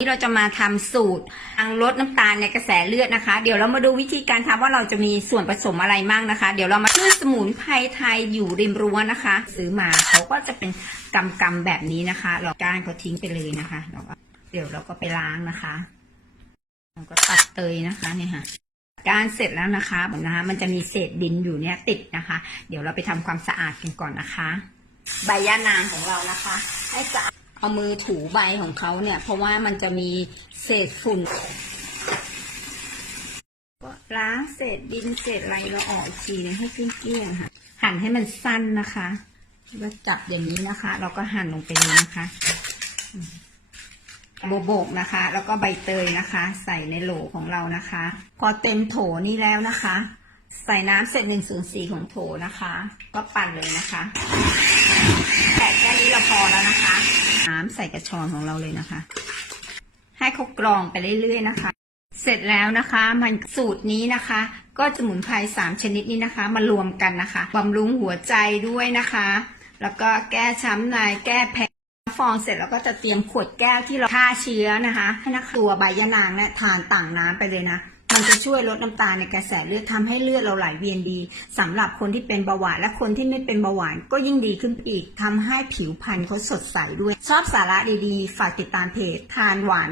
ที่เราจะมาทำสูตรทางลดน้ำตาลในกระแสเลือดนะคะ เดี๋ยวเรามาดูวิธีการทำว่าเราจะมีส่วนผสมอะไรมั่งนะคะ เดี๋ยวเรามาพืชสมุนไพรไทยอยู่ริมรั้วนะคะ ซื้อมาเขาก็จะเป็นกำกำแบบนี้นะคะ เราก้านเขาทิ้งไปเลยนะคะเราก็เดี๋ยวเราก็ไปล้างนะคะเราก็ตัดเตยนะคะเนี่ยค่ะการเสร็จแล้วนะคะเหมือนนะคะมันจะมีเศษดินอยู่เนี่ยติดนะคะ เดี๋ยวเราไปทำความสะอาดกันก่อนนะคะ ใบย่านางของเรานะคะ ให้สะอาด เอามือถูใบของเขาเนี่ย เพราะว่ามันจะมีเศษฝุ่นก็ล้างเศษดินเศษอะไรเราออกอีกทีนึงให้เกลี้ยงๆค่ะ หั่นให้มันสั้นนะคะแล้วจับอย่างนี้นะคะ เราก็หั่นลงไปเลยนะคะโบโบกนะคะ แล้วก็ใบเตยนะคะ ใส่ในโหลของเรานะคะ พอเต็มโถนี้แล้วนะคะ ใส่น้ำเสร็จหนึ่งส่วนสี่ของโถนะคะ ก็ปั่นเลยนะคะแต่แค่นี้เราพอแล้วนะคะ น้ำใส่กระชอนของเราเลยนะคะ ให้เขากรองไปเรื่อยๆนะคะ เสร็จแล้วนะคะมันสูตรนี้นะคะ ก็สมุนไพรสามชนิดนี้นะคะ มารวมกันนะคะบำรุงหัวใจด้วยนะคะ แล้วก็แก้ช้ำในแก้แพ้ฟองเสร็จแล้วก็จะเตรียมขวดแก้วที่เราฆ่าเชื้อนะคะให้นักตัวใบยะนางเนี่ยทานต่างน้ำไปเลยนะ มันจะช่วยลดน้ำตาลในกระแสเลือดทำให้เลือดเราไหลเวียนดีสำหรับคนที่เป็นเบาหวาน และคนที่ไม่เป็นเบาหวานก็ยิ่งดีขึ้นอีกทำให้ผิวพรรณเขาสดใสด้วย ชอบสาระดีๆ ฝากติดตามเพจทานหวาน